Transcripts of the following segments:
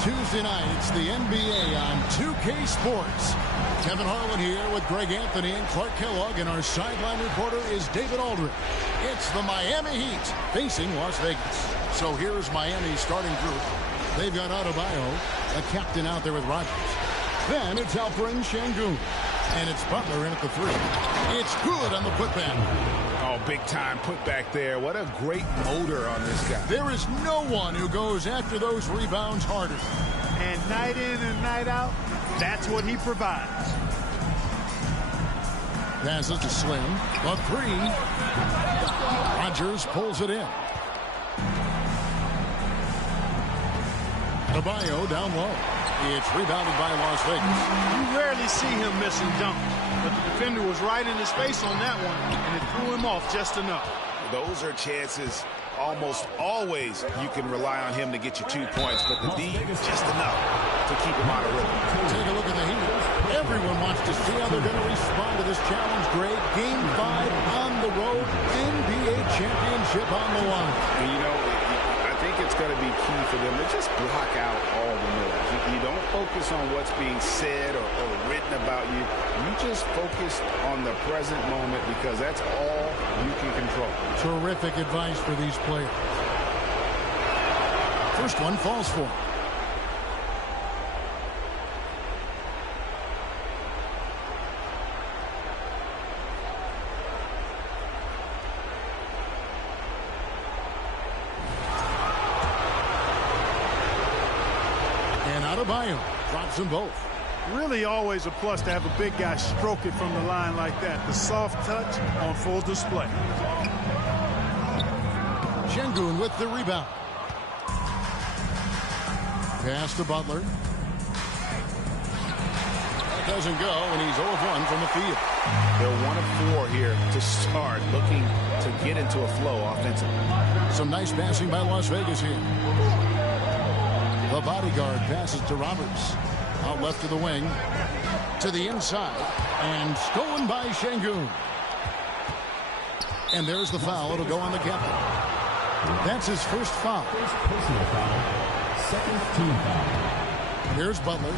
Tuesday night. It's the NBA on 2K Sports. Kevin Harlan here with Greg Anthony and Clark Kellogg, and our sideline reporter is David Aldridge. It's the Miami Heat facing Las Vegas. So here's Miami's starting group. They've got Adebayo, a captain out there with Rodgers. Then it's Alperen Sengun. And it's Butler in at the three. It's good on the putback. Oh, big time putback there. What a great motor on this guy. There is no one who goes after those rebounds harder. And night in and night out, that's what he provides. Passes to Slim. A three. Rodgers pulls it in. Adebayo down low. It's rebounded by Las Vegas. You rarely see him missing dunks, but the defender was right in his face on that one, and it threw him off just enough. Those are chances almost always you can rely on him to get you 2 points, but the D, just enough to keep him out of rhythm. Take a look at the Heat. Everyone wants to see how they're going to respond to this challenge, Greg. Game 5 on the road, NBA championship on the line. And you know, I think it's going to be key for them to just block out all the noise. You don't focus on what's being said or written about you. You just focus on the present moment, because that's all you can control. Terrific advice for these players. First one falls for him. Adebayo drops them both. Really always a plus to have a big guy stroke it from the line like that. The soft touch on full display. Sengun with the rebound. Pass to Butler. That doesn't go, and he's 0 of 1 from the field. They're 1 of 4 here to start, looking to get into a flow offensively. Some nice passing by Las Vegas here. The bodyguard passes to Roberts. Out left to the wing. To the inside. And stolen by Sengun. And there's the foul. It'll go on the captain. That's his first foul. First personal foul. Second team foul. Here's Butler.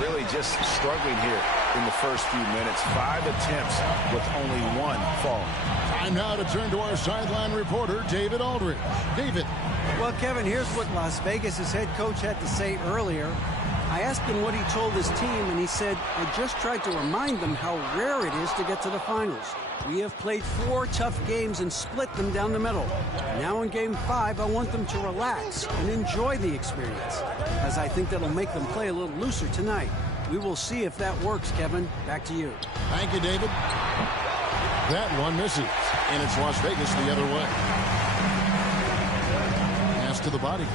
Really just struggling here in the first few minutes. 5 attempts with only 1 fall. Time now to turn to our sideline reporter, David Aldridge. David. Well, Kevin, here's what Las Vegas' head coach had to say earlier. I asked him what he told his team, and he said, I just tried to remind them how rare it is to get to the finals. We have played 4 tough games and split them down the middle. Now in Game 5, I want them to relax and enjoy the experience, as I think that'll make them play a little looser tonight. We will see if that works, Kevin. Back to you. Thank you, David. That one misses, and it's Las Vegas the other way. Pass to the bodyguard.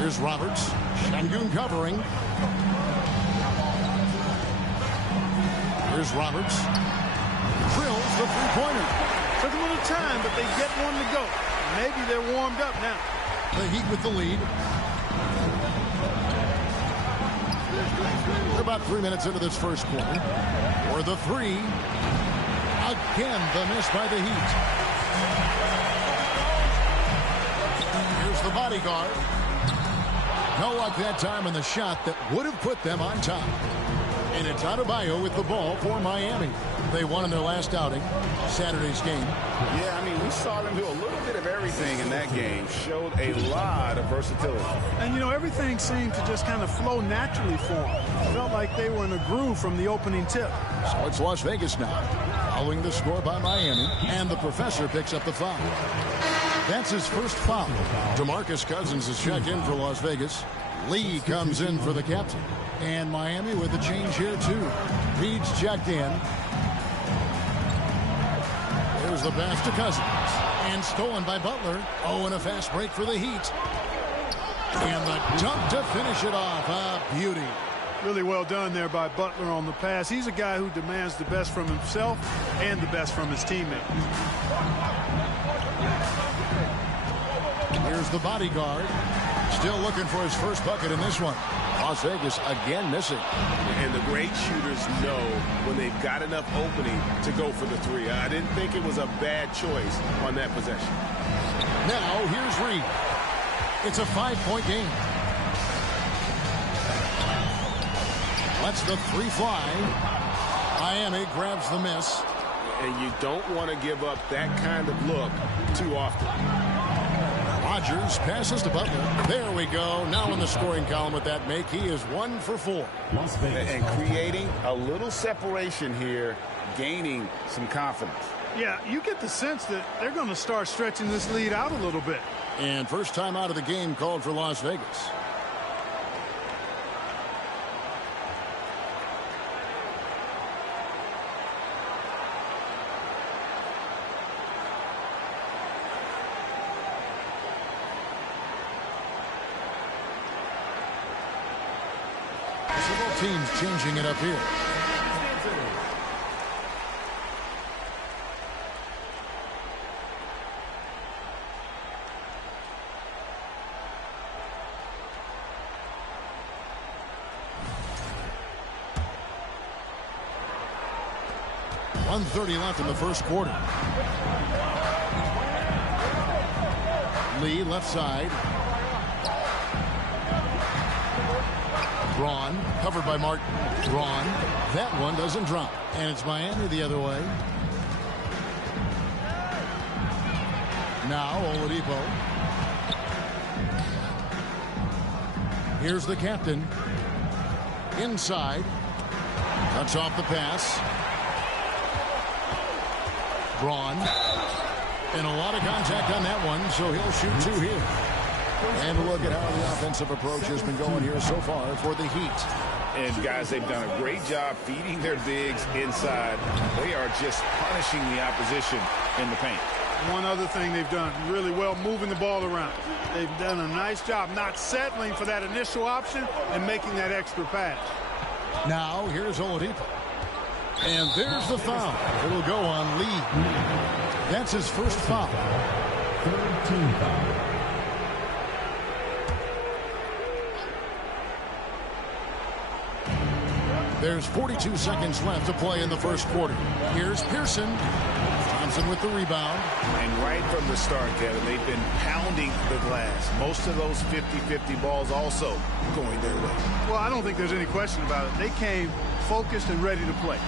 Here's Roberts. Sengun covering. Here's Roberts. Drills the three-pointer. Took a little time, but they get one to go. Maybe they're warmed up now. The Heat with the lead. We're about 3 minutes into this first quarter. For the three. Again, the miss by the Heat. Here's the bodyguard. No luck that time in the shot that would have put them on top. And it's Adebayo with the ball for Miami. They won in their last outing, Saturday's game. Yeah, I mean, we saw them do a little bit of everything in that game. Showed a lot of versatility. And, you know, everything seemed to just kind of flow naturally for them. Felt like they were in a groove from the opening tip. So it's Las Vegas now, following the score by Miami, and the professor picks up the foul. That's his first foul. DeMarcus Cousins is checked in for Las Vegas. Lee comes in for the captain. And Miami with a change here, too. Reed's checked in. There's the pass to Cousins. And stolen by Butler. Oh, and a fast break for the Heat. And the dunk to finish it off. A beauty. Really well done there by Butler on the pass. He's a guy who demands the best from himself and the best from his teammates. Here's the bodyguard. Still looking for his first bucket in this one. Las Vegas again missing. And the great shooters know when they've got enough opening to go for the three. I didn't think it was a bad choice on that possession. Now, here's Reed. It's a 5-point game. Lets the three fly. Miami grabs the miss. And you don't want to give up that kind of look too often. Rodgers passes to Butler. There we go. Now in the scoring column with that make. He is 1 for 4. And creating a little separation here, gaining some confidence. Yeah, you get the sense that they're going to start stretching this lead out a little bit. And first time out of the game called for Las Vegas. Several teams changing it up here. .130 left in the first quarter. Lee left side. Braun covered by Martin. Braun, that one doesn't drop, and it's Miami the other way. Now Oladipo. Here's the captain. Inside. Cuts off the pass. Braun. And a lot of contact on that one, so he'll shoot 2 here. And look at how the offensive approach has been going here so far for the Heat. And, guys, they've done a great job feeding their bigs inside. They are just punishing the opposition in the paint. One other thing they've done really well, moving the ball around. They've done a nice job not settling for that initial option and making that extra pass. Now, here's Oladipo. And there's the foul. It'll go on Lee. That's his first foul. Third team foul. There's 42 seconds left to play in the first quarter. Here's Pearson. Thompson with the rebound. And right from the start, Kevin, they've been pounding the glass. Most of those 50-50 balls also going their way. Well, I don't think there's any question about it. They came focused and ready to play.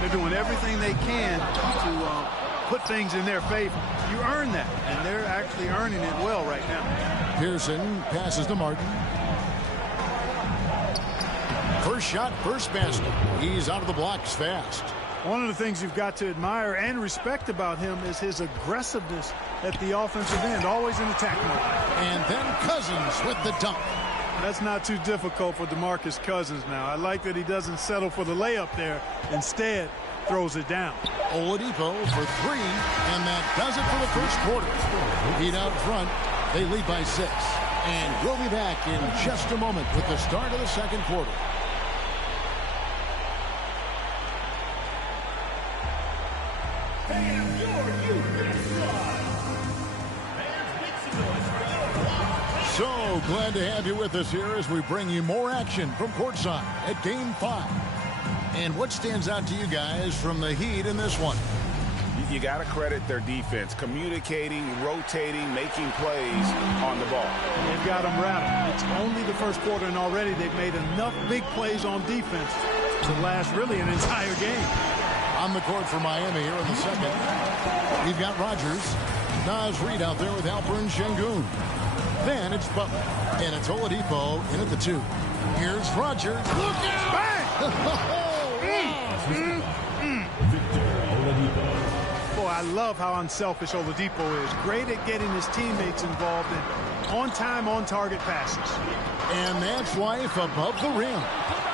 They're doing everything they can to put things in their favor. You earn that, and they're actually earning it well right now. Pearson passes to Martin. First shot, first basket. He's out of the blocks fast. One of the things you've got to admire and respect about him is his aggressiveness at the offensive end, always in attack mode. And then Cousins with the dunk. That's not too difficult for DeMarcus Cousins now. I like that he doesn't settle for the layup there. Instead, throws it down. Oladipo for 3, and that does it for the first quarter. Heat out front. They lead by 6. And we'll be back in just a moment with the start of the second quarter. So glad to have you with us here as we bring you more action from courtside at Game 5. And what stands out to you guys from the Heat in this one? You got to credit their defense, communicating, rotating, making plays on the ball. They've got them rattled. It's only the first quarter, and already they've made enough big plays on defense to last really an entire game. On the court for Miami here in the second. We've got Rodgers. Naz Reid out there with Alperen Sengun. Then it's Butler. And it's Oladipo in at the 2. Here's Rodgers. Look out! Bang! Victor Oladipo. Boy, I love how unselfish Oladipo is. Great at getting his teammates involved in on-time, on-target passes. And that's life above the rim.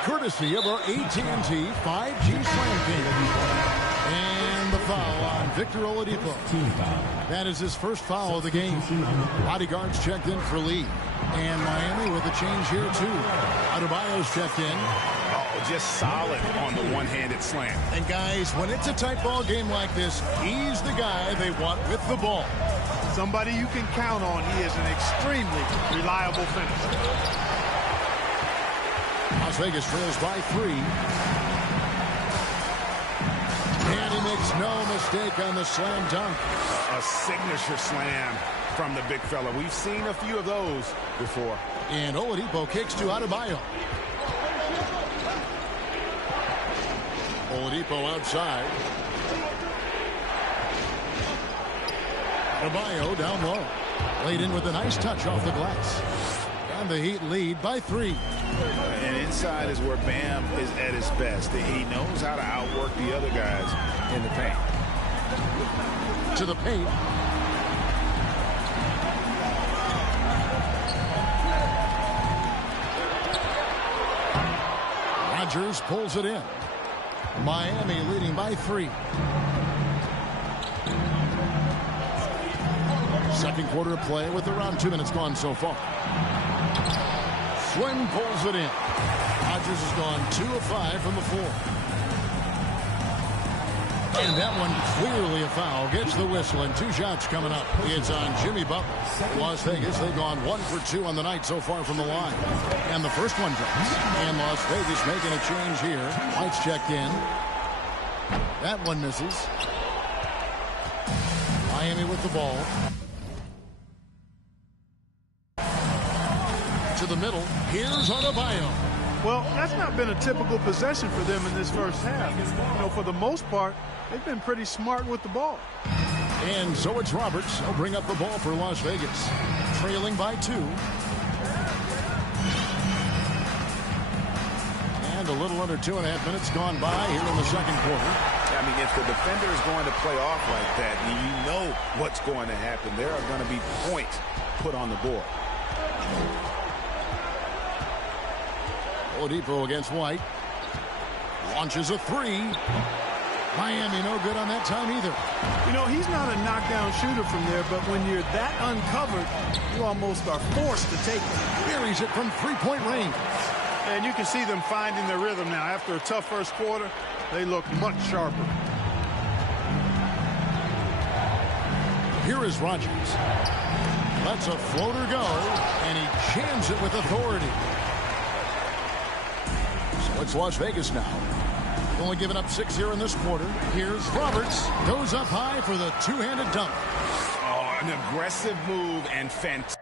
Courtesy of our AT&T 5G Slam King. And the foul on Victor Oladipo. Team foul. That is his first foul of the game. Bodyguards checked in for Lee. And Miami with a change here, too. Adebayo's checked in. Oh, just solid on the one-handed slam. And, guys, when it's a tight ball game like this, he's the guy they want with the ball. Somebody you can count on. He is an extremely reliable finisher. Las Vegas trails by 3. And he makes no mistake on the slam dunk. A signature slam from the big fella. We've seen a few of those before. And Oladipo kicks to Adebayo. Oladipo outside. Adebayo down low. Laid in with a nice touch off the glass. And the Heat lead by 3. And inside is where Bam is at his best. He knows how to outwork the other guys in the paint. To the paint. Rodgers pulls it in. Miami leading by 3. Second quarter of play with around 2 minutes gone so far. Swin pulls it in. Rodgers has gone 2 of 5 from the floor. And that one clearly a foul. Gets the whistle and 2 shots coming up. It's on Jimmy Butler. Las Vegas, they've gone 1 for 2 on the night so far from the line. And the first one drops. And Las Vegas making a change here. White's checked in. That one misses. Miami with the ball. To the middle. Here's Adebayo. Well, that's not been a typical possession for them in this first half. You know, for the most part, they've been pretty smart with the ball. And so it's Roberts. He'll bring up the ball for Las Vegas. Trailing by 2. And a little under 2.5 minutes gone by here in the second quarter. I mean, if the defender is going to play off like that, and you know what's going to happen, there are going to be points put on the board. Oladipo against White. Launches a 3. Miami no good on that time either. You know, he's not a knockdown shooter from there, but when you're that uncovered, you almost are forced to take it. Buries it from 3-point range. And you can see them finding their rhythm now. After a tough first quarter, they look much sharper. Here is Rodgers. Lets a floater go, and he jams it with authority. So it's Las Vegas now. Only giving up 6 here in this quarter. Here's Roberts. Goes up high for the two-handed dunk. Oh, an aggressive move and fantastic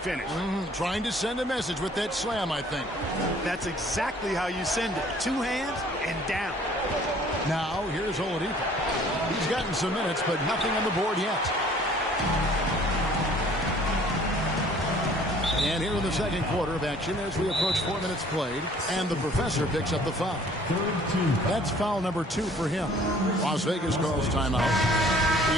finish. Trying to send a message with that slam, I think. That's exactly how you send it. 2 hands and down. Now, here's Oladipo. He's gotten some minutes, but nothing on the board yet. And here in the second quarter of action as we approach 4 minutes played, and the professor picks up the foul. That's foul number 2 for him. Las Vegas calls timeout.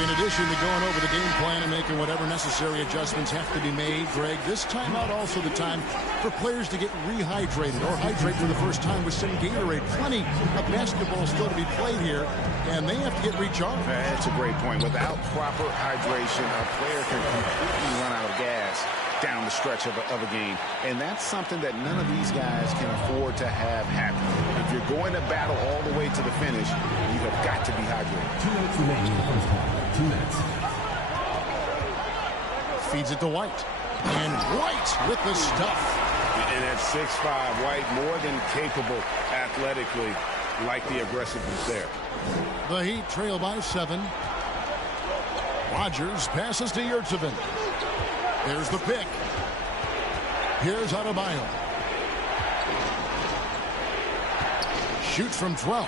In addition to going over the game plan and making whatever necessary adjustments have to be made, Greg, this timeout also the time for players to get rehydrated or hydrate for the first time with some Gatorade. Plenty of basketball still to be played here, and they have to get recharged. That's a great point. Without proper hydration, a player can completely run out of gas down the stretch of a game. And that's something that none of these guys can afford to have happen. If you're going to battle all the way to the finish, you have got to be hydrated. 2 minutes remaining in the first half. 2 minutes. Feeds it to White. And White with the stuff. And at 6'5", White more than capable athletically, like the aggressiveness there. The Heat trail by 7. Rodgers passes to Yurtseven. There's the pick. Here's Adebayo. Shoots from 12.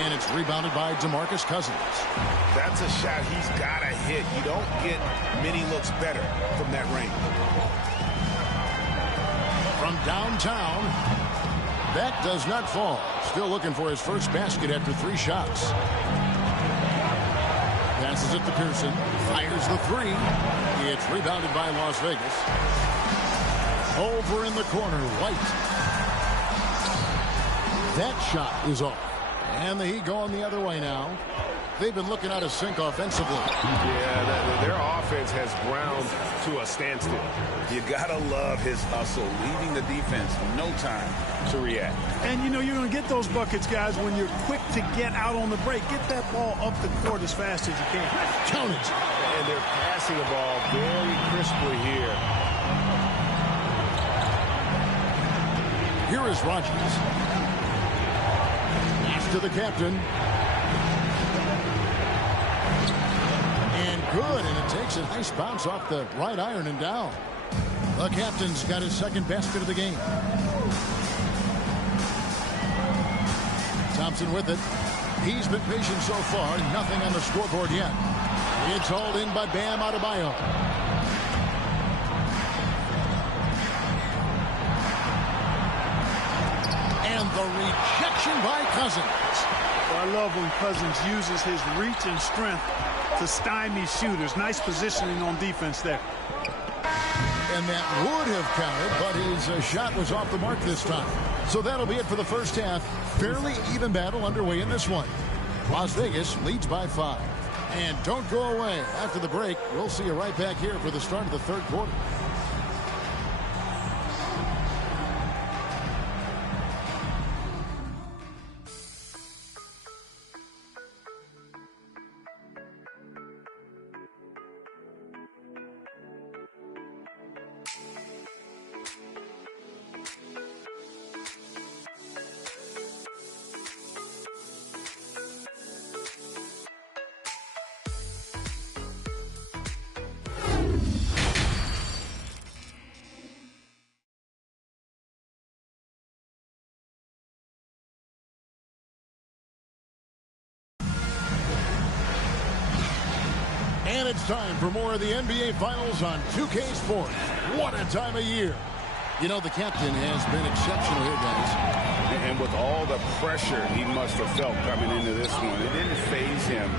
And it's rebounded by DeMarcus Cousins. That's a shot he's got to hit. You don't get many looks better from that range. From downtown, that does not fall. Still looking for his first basket after 3 shots. Passes it to Pearson. Fires the 3. It's rebounded by Las Vegas. Over in the corner, White. That shot is off. And the Heat going the other way now. They've been looking out of sync offensively. Yeah, their offense has ground to a standstill. You gotta love his hustle, leaving the defense no time to react. And, you know, you're going to get those buckets, guys, when you're quick to get out on the break. Get that ball up the court as fast as you can. Count it. And they're passing the ball very crisply here. Here is Rogers. Pass to the captain. And good, and it takes a nice bounce off the right iron and down. The captain's got his second basket of the game. Thompson with it. He's been patient so far. Nothing on the scoreboard yet. It's hauled in by Bam Adebayo. And the rejection by Cousins. Well, I love when Cousins uses his reach and strength to stymie shooters. Nice positioning on defense there. And that would have counted, but his shot was off the mark this time. So that'll be it for the first half. Fairly even battle underway in this one. Las Vegas leads by 5. And don't go away. After the break, we'll see you right back here for the start of the third quarter. And it's time for more of the NBA Finals on 2K Sports. What a time of year. You know, the captain has been exceptional here, guys. And with all the pressure he must have felt coming into this one, it didn't faze him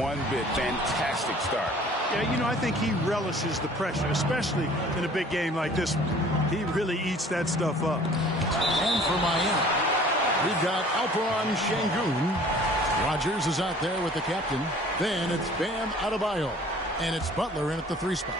one bit. Fantastic start. Yeah, you know, I think he relishes the pressure, especially in a big game like this one. He really eats that stuff up. And for Miami, we've got Alperen Şengün. Rogers is out there with the captain. Then it's Bam Adebayo. And it's Butler in at the 3 spot.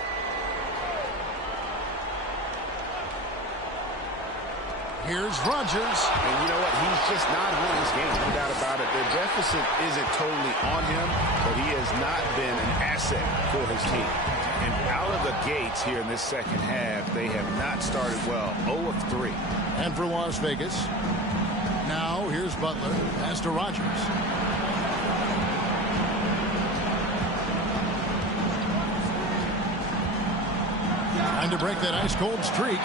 Here's Rogers. And you know what? He's just not on his game. No doubt about it. The deficit isn't totally on him, but he has not been an asset for his team. And out of the gates here in this second half, they have not started well. 0 of 3. And for Las Vegas, now here's Butler. Pass to Rogers. Trying to break that ice-cold streak.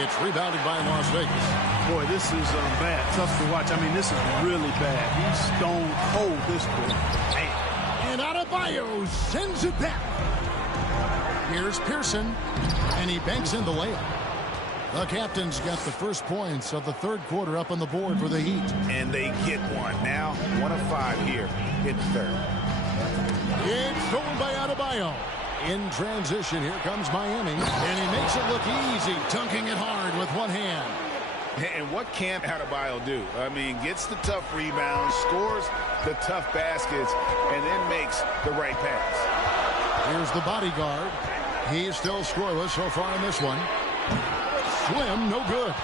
It's rebounded by Las Vegas. Boy, this is bad. Tough to watch. I mean, this is really bad. He's stone cold this quarter. And Adebayo sends it back. Here's Pearson. And he banks in the layup. The captain's got the first points of the third quarter up on the board for the Heat. And they get one. Now 1 of 5 here in third. It's stolen by Adebayo. In transition, here comes Miami. And he makes it look easy, dunking it hard with one hand. And what can't Adebayo do? I mean, gets the tough rebounds, scores the tough baskets, and then makes the right pass. Here's the bodyguard. He's still scoreless so far in this one. Swim, no good.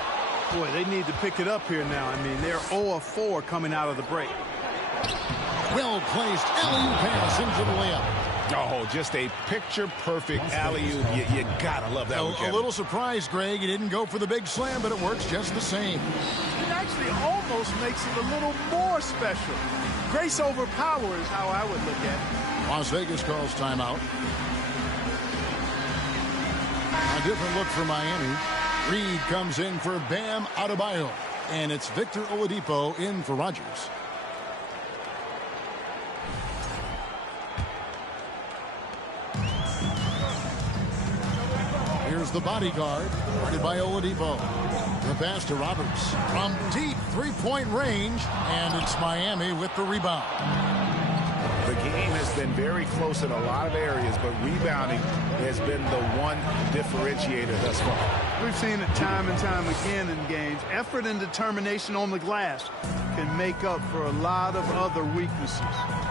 Boy, they need to pick it up here now. I mean, they're 0 of 4 coming out of the break. Well-placed alley-oop pass into the layup. Oh, just a picture-perfect alley-oop. You gotta love that one, Kevin. A little surprised, Greg. He didn't go for the big slam, but it works just the same. It actually almost makes it a little more special. Grace over power is how I would look at it. Las Vegas calls timeout. A different look for Miami. Reed comes in for Bam Adebayo. And it's Victor Oladipo in for Rogers. Here's the bodyguard, guarded by Oladipo. The pass to Roberts from deep three-point range, and it's Miami with the rebound. The game has been very close in a lot of areas, but rebounding has been the one differentiator thus far. We've seen it time and time again in games. Effort and determination on the glass can make up for a lot of other weaknesses.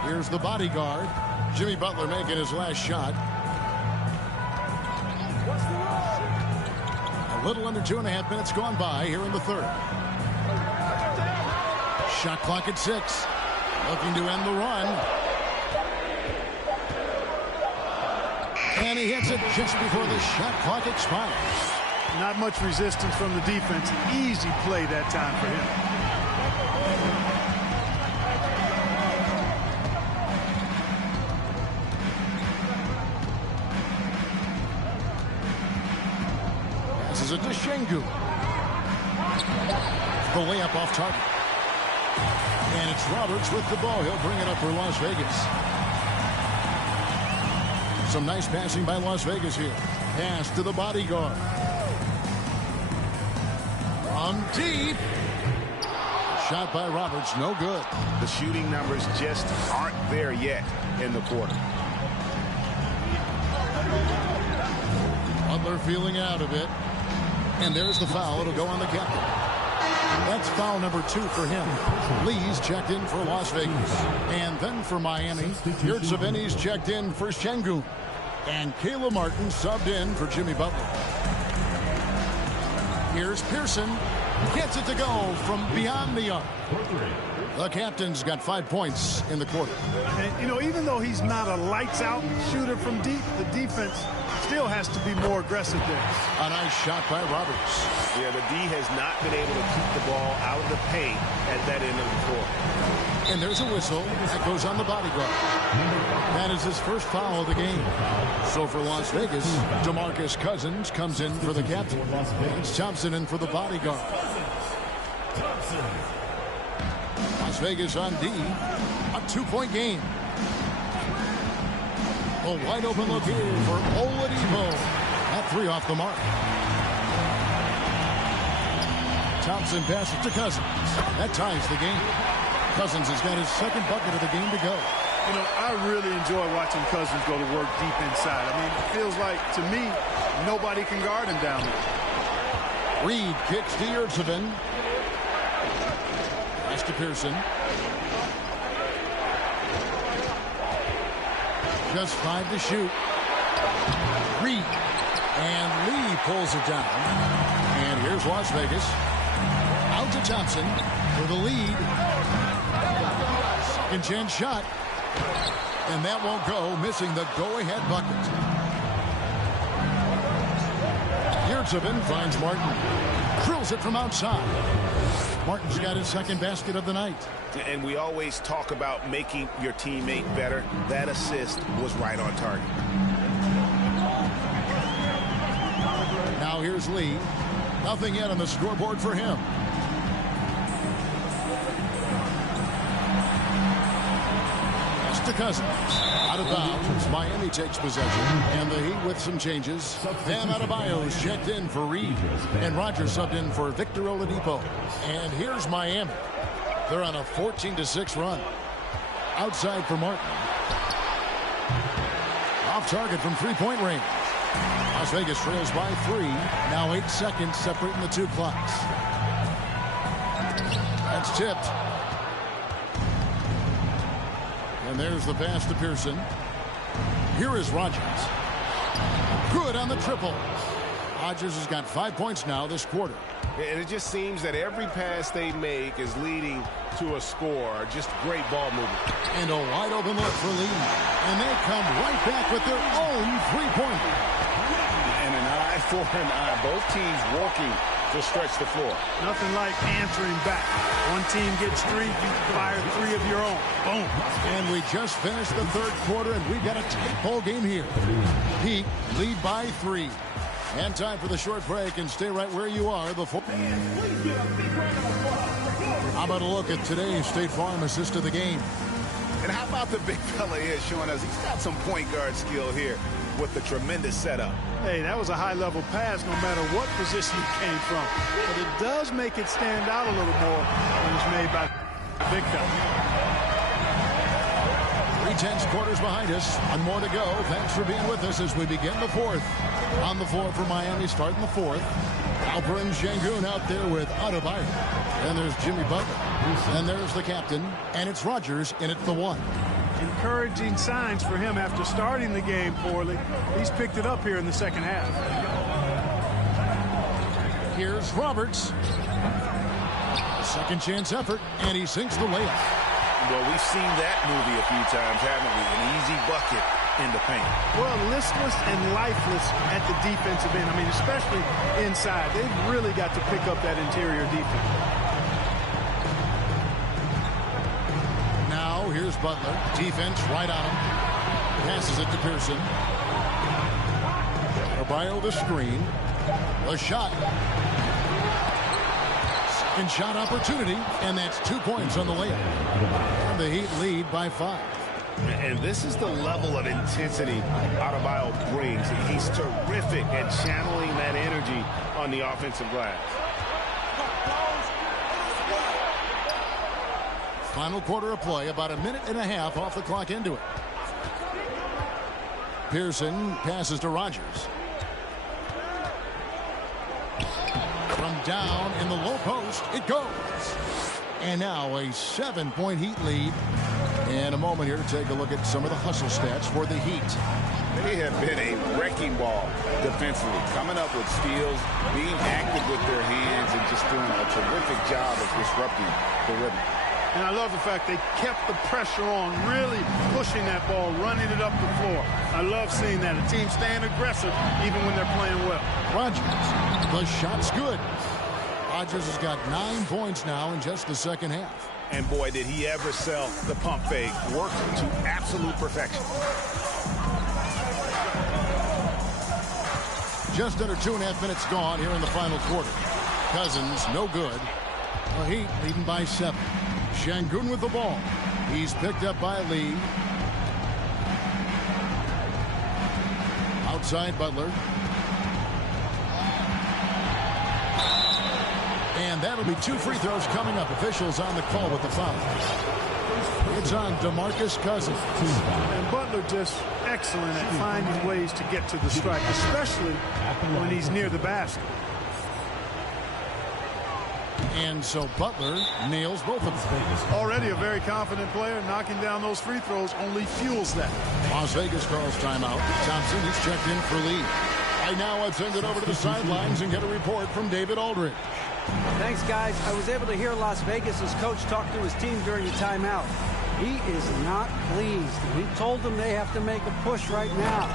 Here's the bodyguard. Jimmy Butler making his last shot. A little under 2.5 minutes gone by here in the third. Shot clock at 6. Looking to end the run. And he hits it just before the shot clock expires. Not much resistance from the defense. Easy play that time for him. This is a Sengun. The layup off target. And it's Roberts with the ball. He'll bring it up for Las Vegas. Some nice passing by Las Vegas here. Pass to the bodyguard. From deep. Shot by Roberts, no good. The shooting numbers just aren't there yet in the quarter. Butler feeling out a bit. And there's the foul. It'll go on the captain. That's foul number 2 for him. Lee's checked in for Las Vegas. And then for Miami, Yurtseven's checked in for Sengun. And Caleb Martin subbed in for Jimmy Butler. Here's Pearson. Gets it to go from beyond the arc. The captain's got 5 points in the quarter. And, you know, even though he's not a lights-out shooter from deep, the defense still has to be more aggressive there. A nice shot by Roberts. Yeah, the D has not been able to keep the ball out of the paint at that end of the court. And there's a whistle. That goes on the bodyguard. That is his first foul of the game. So for Las Vegas, DeMarcus Cousins comes in for the captain. It's Thompson in for the bodyguard. Las Vegas on D. A 2-point game. A wide open look here for Oladipo. That 3 off the mark. Thompson passes to Cousins. That ties the game. Cousins has got his second bucket of the game to go. You know, I really enjoy watching Cousins go to work deep inside. I mean, it feels like, to me, nobody can guard him down there. Reed kicks to Yurtseven. Pass to Pearson. Just 5 to shoot. Reed. And Lee pulls it down. And here's Las Vegas. Out to Thompson for the lead. Second chance shot. And that won't go, missing the go-ahead bucket. Yurtseven finds Martin. Drills it from outside. Martin's got his second basket of the night. And we always talk about making your teammate better. That assist was right on target. Now here's Lee. Nothing yet on the scoreboard for him. Pass to Cousins. Out of bounds. Miami takes possession. And the Heat with some changes. Bam Adebayo's checked in for Reed. And Rogers subbed in for Victor Oladipo. And here's Miami. They're on a 14-6 run. Outside for Martin. Off target from 3-point range. Las Vegas trails by 3. Now 8 seconds separating the 2 clocks. That's tipped. And there's the pass to Pearson. Here is Rogers. Good on the triple. Rogers has got 5 points now this quarter. And it just seems that every pass they make is leading to a score. Just great ball movement. And a wide open look for Lee. And they come right back with their own 3-pointer. And an eye for an eye. Both teams working to stretch the floor. Nothing like answering back. One team gets 3, you fire 3 of your own. Boom. And we just finished the third quarter, and we've got a tight ball game here. Heat lead by 3. And time for the short break, and stay right where you are. How about a look at today's State Farm assist of the game? And how about the big fella here showing us he's got some point guard skill here with the tremendous setup. Hey, that was a high-level pass no matter what position it came from. But it does make it stand out a little more when it's made by the big fella. 3/10 quarters behind us. One more to go. Thanks for being with us as we begin the 4th. On the floor for Miami starting the 4th. Alperen Sengun out there with Adebayo. And there's Jimmy Butler. And there's the captain. And it's Rogers in at the 1. Encouraging signs for him after starting the game poorly. He's picked it up here in the second half. Here's Roberts. Second chance effort. And he sinks the layup. Well, we've seen that movie a few times, haven't we? An easy bucket in the paint. Well, listless and lifeless at the defensive end. I mean, especially inside. They've really got to pick up that interior defense. Now, here's Butler. Defense right on him. Passes it to Pearson. Adebayo the screen. The shot. Second shot opportunity, and that's 2 points on the layup. And the Heat lead by 5. And this is the level of intensity Adebayo brings. He's terrific at channeling that energy on the offensive glass. Final quarter of play, about a minute and a half off the clock into it. Pearson passes to Rogers. From down in the low post, it goes. And now a 7-point Heat lead. In a moment here to take a look at some of the hustle stats for the Heat. They have been a wrecking ball defensively, coming up with steals, being active with their hands, and just doing a terrific job of disrupting the rhythm. And I love the fact they kept the pressure on, really pushing that ball, running it up the floor. I love seeing that. A team staying aggressive even when they're playing well. Rogers, the shot's good. Rogers has got 9 points now in just the second half. And boy, did he ever sell the pump fake. Worked to absolute perfection. Just under 2.5 minutes gone here in the final quarter. Cousins, no good. The Heat leading by 7. Şengün with the ball. He's picked up by Lee. Outside Butler. And that'll be 2 free throws coming up. Officials on the call with the foul. It's on DeMarcus Cousins. And Butler just excellent at finding ways to get to the strike, especially when he's near the basket. And so Butler nails both of them. Already a very confident player. Knocking down those free throws only fuels that. Las Vegas calls timeout. Thompson is checked in for Lee. Right now, I've sent it over to the sidelines and get a report from David Aldridge. Thanks, guys. I was able to hear Las Vegas's coach talk to his team during the timeout. He is not pleased. He told them they have to make a push right now.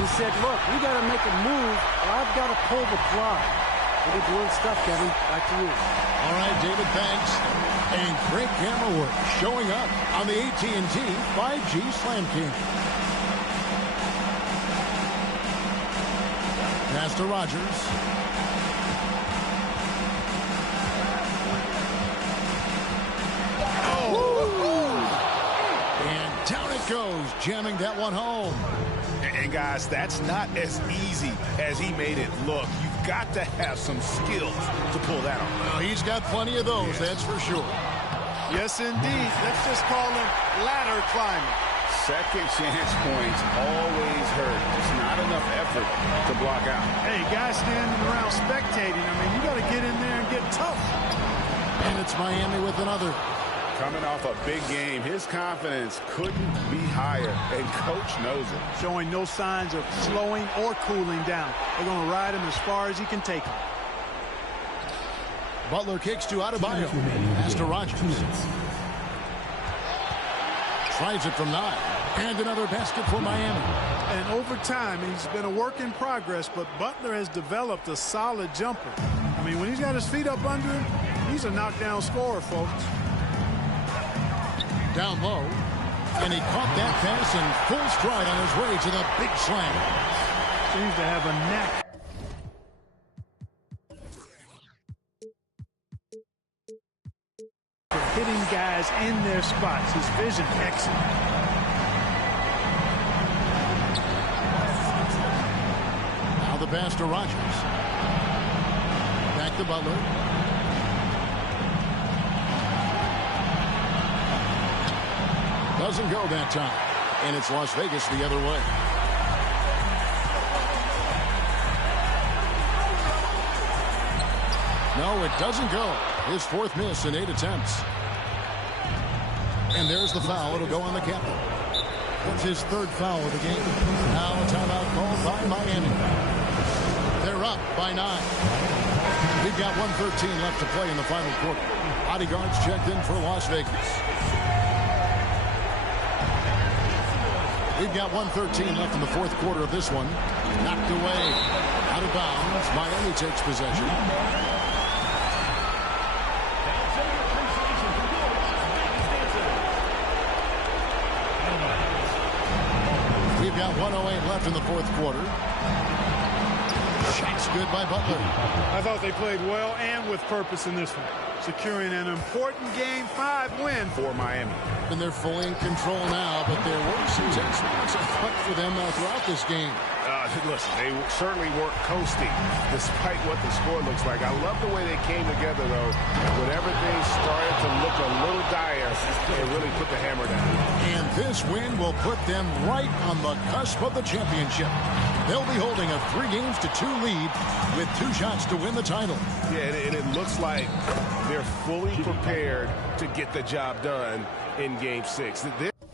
He said, look, we got to make a move, or I've got to pull the plug. Good doing stuff, Kevin. Back to you. All right, David, thanks. And great camera work showing up on the AT&T 5G Slam King. Pass to Rogers. And down it goes, jamming that one home. And guys, that's not as easy as he made it look. You've got to have some skills to pull that off. Well, he's got plenty of those, that's for sure. Yes, indeed. Let's just call him ladder climbing. Second chance points always hurt. Just not enough effort to block out. Hey, guys standing around spectating. I mean, you got to get in there and get tough. And it's Miami with another. Coming off a big game, his confidence couldn't be higher, and coach knows it. Showing no signs of slowing or cooling down. They're going to ride him as far as he can take him. Butler kicks to Adebayo. Pass to Rogers. Tries it from 9. And another basket for Miami. And over time, he's been a work in progress, but Butler has developed a solid jumper. I mean, when he's got his feet up under him, he's a knockdown scorer, folks. Down low. And he caught that pass in full stride on his way to the big slam. Seems to have a knack. Hitting guys in their spots. His vision excellent. Now the pass to Rogers. Back to Butler. Doesn't go that time. And it's Las Vegas the other way. No, it doesn't go. His 4th miss in 8 attempts. And there's the foul. It'll go on the captain. That's his 3rd foul of the game. Now a timeout called by Miami. They're up by 9. We've got 1:13 left to play in the final quarter. Bodyguards checked in for Las Vegas. We've got 1:13 left in the fourth quarter of this one. Knocked away. Out of bounds. Miami takes possession. We've got 1:08 left in the fourth quarter. Shots good by Butler. I thought they played well and with purpose in this one, securing an important Game 5 win for Miami. And they're fully in control now, but there were some tense spots, I thought, for them throughout this game. Listen, they certainly weren't coasting, despite what the score looks like. I love the way they came together, though, when everything started to look a little dire and really put the hammer down. And this win will put them right on the cusp of the championship. They'll be holding a 3-2 lead with 2 shots to win the title. Yeah, and it looks like they're fully prepared to get the job done in Game 6.